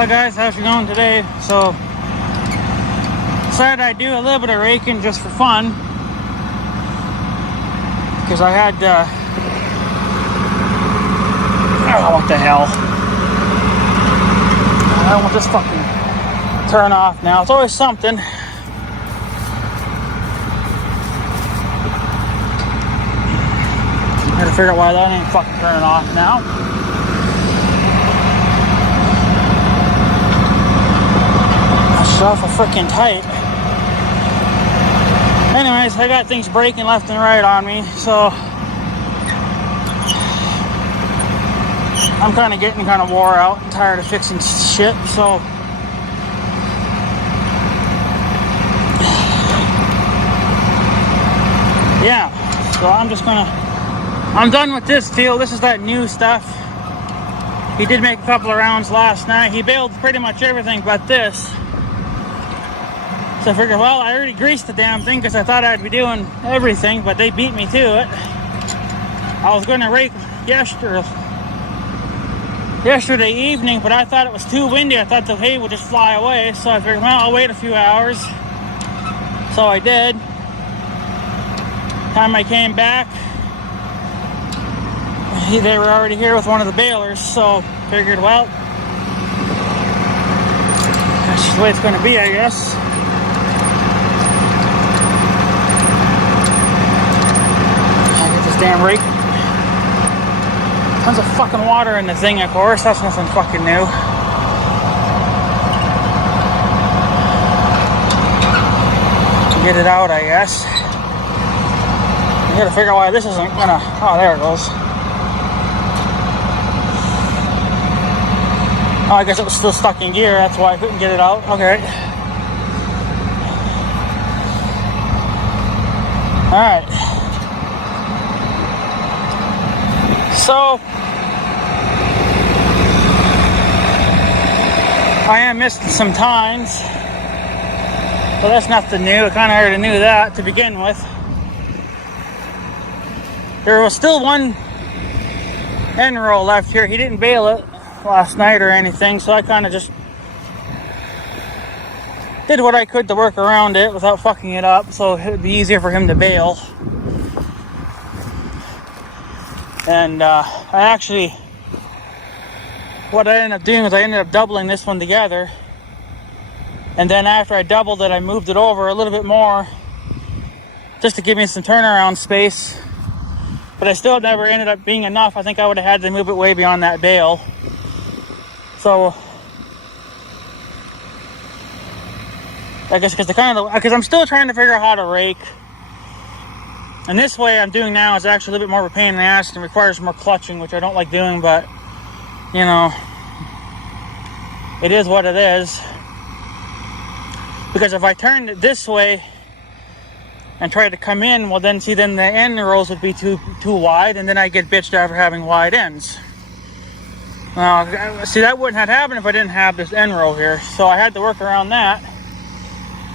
Hello guys, how's it going today? So, decided I'd do a little bit of raking just for fun. Because I had, oh, what the hell. I don't want this fucking turn off now. It's always something. I gotta figure out why that ain't fucking turning off now. Off a freaking tight. Anyways, I got things breaking left and right on me, so I'm kind of getting kind of wore out and tired of fixing shit. So yeah, so I'm done with this deal. This is that new stuff. He did make a couple of rounds last night. He bailed pretty much everything but this. So I figured, well, I already greased the damn thing because I thought I'd be doing everything, but they beat me to it. I was going to rake yesterday evening, but I thought it was too windy. I thought the hay would just fly away. So I figured, well, I'll wait a few hours. So I did. Time I came back, they were already here with one of the balers. So figured, well, that's just the way it's going to be, I guess. Damn rake. Tons of fucking water in the thing, of course. That's nothing fucking new. Get it out, I guess. I gotta figure out why this isn't gonna. Oh, there it goes. Oh, I guess it was still stuck in gear. That's why I couldn't get it out. Okay. Alright. So, I am missing some tines, but that's nothing new. I kind of already knew that to begin with. There was still one end roll left here. He didn't bail it last night or anything, so I kind of just did what I could to work around it without fucking it up, so it would be easier for him to bail. And what I ended up doing was I ended up doubling this one together. And then after I doubled it, I moved it over a little bit more just to give me some turnaround space. But I still never ended up being enough. I think I would have had to move it way beyond that bale. So, I guess because I'm still trying to figure out how to rake. And this way I'm doing now is actually a little bit more of a pain in the ass and requires more clutching, which I don't like doing, but, you know, it is what it is. Because if I turned it this way and tried to come in, well then the end rolls would be too wide, and then I get bitched out for having wide ends. Now, see, that wouldn't have happened if I didn't have this end roll here, so I had to work around that.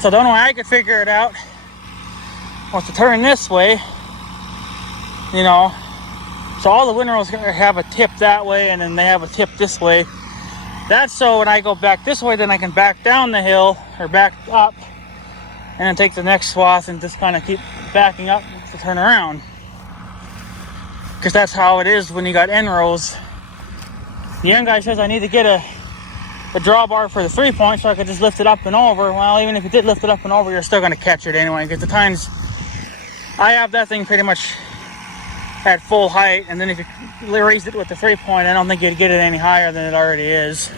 So the only way I could figure it out was to turn this way, you know, so all the windrows have a tip that way, and then they have a tip this way. That's so when I go back this way, then I can back down the hill or back up and then take the next swath and just kind of keep backing up to turn around, because that's how it is when you got end rows. The young guy says I need to get a drawbar for the 3-point so I could just lift it up and over. Well, even if you did lift it up and over, you're still going to catch it anyway, because the tines, I have that thing pretty much at full height, and then if you raised it with the 3-point, I don't think you'd get it any higher than it already is.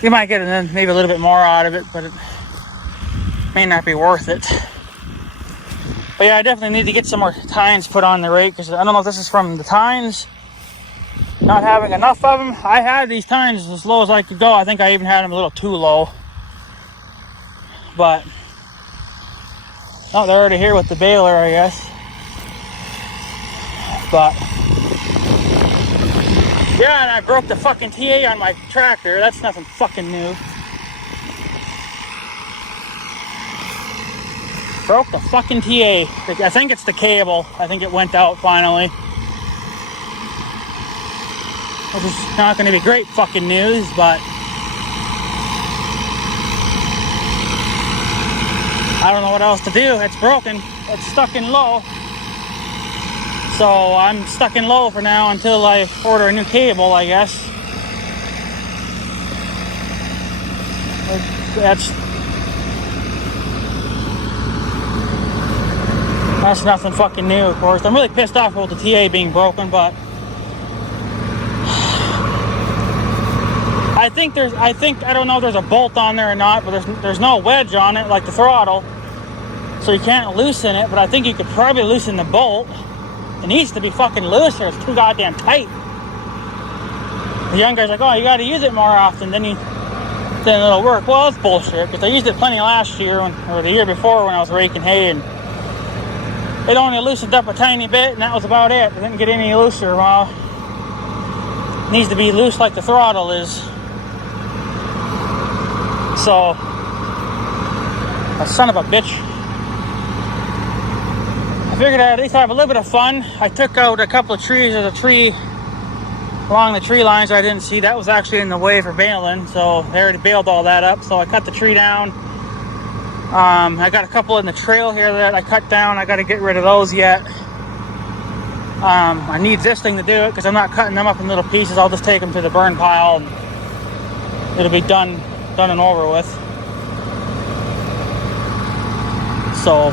You might get maybe a little bit more out of it, but it may not be worth it. But yeah, I definitely need to get some more tines put on the rake, because I don't know if this is from the tines not having enough of them. I had these tines as low as I could go. I think I even had them a little too low. But, oh, they're already here with the baler, I guess. But, yeah, and I broke the fucking TA on my tractor. That's nothing fucking new. Broke the fucking TA. I think it's the cable. I think it went out finally. Which is not going to be great fucking news, but I don't know what else to do. It's broken. It's stuck in low. So I'm stuck in low for now until I order a new cable, I guess. That's nothing fucking new, of course. I'm really pissed off about the TA being broken, but I don't know if there's a bolt on there or not, but there's no wedge on it like the throttle. So you can't loosen it, but I think you could probably loosen the bolt. It needs to be fucking looser. It's too goddamn tight. The young guy's like, oh, you gotta use it more often, then it'll work. Well, it's bullshit, because I used it plenty last year, or the year before when I was raking hay, and it only loosened up a tiny bit, and that was about it. It didn't get any looser. Well, it needs to be loose like the throttle is. So, a son of a bitch. I figured I'd at least have a little bit of fun. I took out a couple of trees. There's a tree along the tree lines I didn't see. That was actually in the way for baling, so they already baled all that up. So I cut the tree down. I got a couple in the trail here that I cut down. I got to get rid of those yet. I need this thing to do it because I'm not cutting them up in little pieces. I'll just take them to the burn pile and it'll be done and over with. So,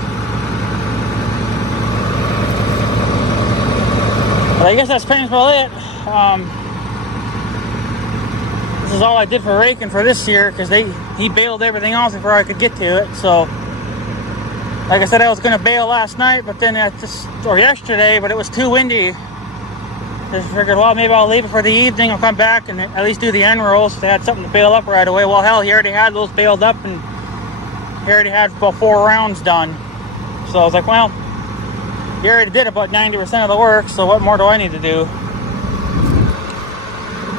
but I guess that's pretty much it. This is all I did for raking for this year because he baled everything else before I could get to it. So, like I said, I was going to bale last night, but then or yesterday, but it was too windy. Just figured, well, maybe I'll leave it for the evening. I'll come back and at least do the end rolls. So they had something to bale up right away. Well, hell, he already had those baled up and he already had about 4 rounds done. So I was like, well, he already did about 90% of the work, so what more do I need to do?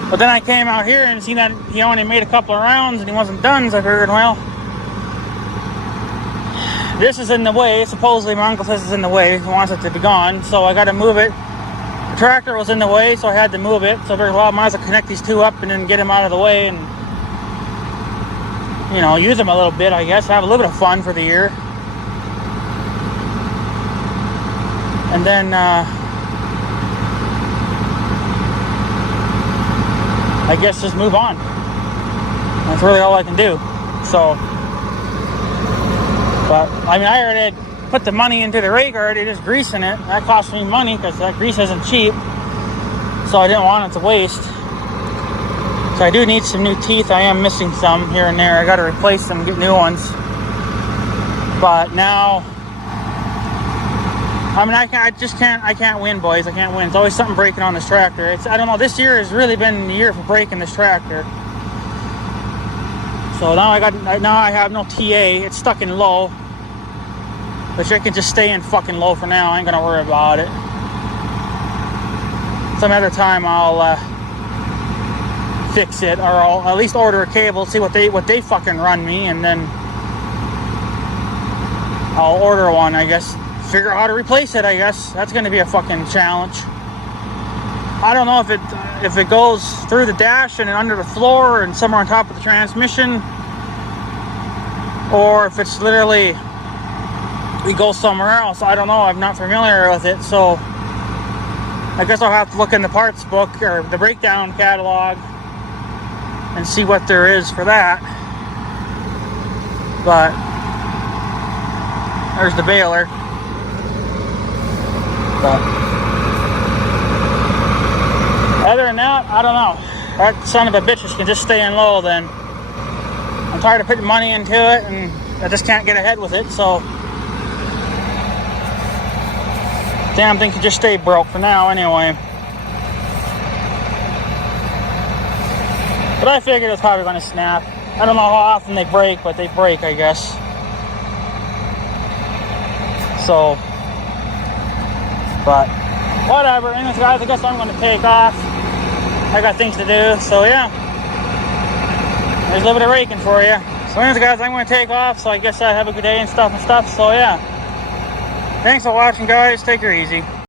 But then I came out here and seen that he only made a couple of rounds and he wasn't done, so I figured, well, this is in the way. Supposedly my uncle says it's in the way. He wants it to be gone, so I got to move it. The tractor was in the way, so I had to move it. So I figured, well, I might as well connect these two up and then get them out of the way and, you know, use them a little bit, I guess. Have a little bit of fun for the year. And then, I guess just move on. That's really all I can do. So, but, I mean, I already put the money into the rake already, just greasing it. That cost me money because that grease isn't cheap. So I didn't want it to waste. So I do need some new teeth. I am missing some here and there. I got to replace them, get new ones. But now, I mean, I can't win, boys. I can't win. It's always something breaking on this tractor. I don't know, this year has really been the year for breaking this tractor. So now I have no TA. It's stuck in low. Which I can just stay in fucking low for now. I ain't gonna worry about it. Some other time I'll fix it, or I'll at least order a cable, see what they fucking run me, and then I'll order one, I guess. Figure out how to replace it, I guess. That's gonna be a fucking challenge. I don't know if it goes through the dash and under the floor and somewhere on top of the transmission, or if it's literally we go somewhere else. I don't know. I'm not familiar with it, so I guess I'll have to look in the parts book or the breakdown catalog and see what there is for that. But there's the baler. But other than that, I don't know. That son of a bitch can just stay in low then. I'm tired of putting money into it and I just can't get ahead with it, so damn thing could just stay broke for now anyway. But I figured it's probably going to snap. I don't know how often they break, but they break, I guess. So, but whatever. Anyways, guys, I guess I'm going to take off. I got things to do, so yeah. There's a little bit of raking for you. So anyways, guys, I'm going to take off, so I guess I have a good day and stuff, so yeah. Thanks for watching, guys. Take her easy.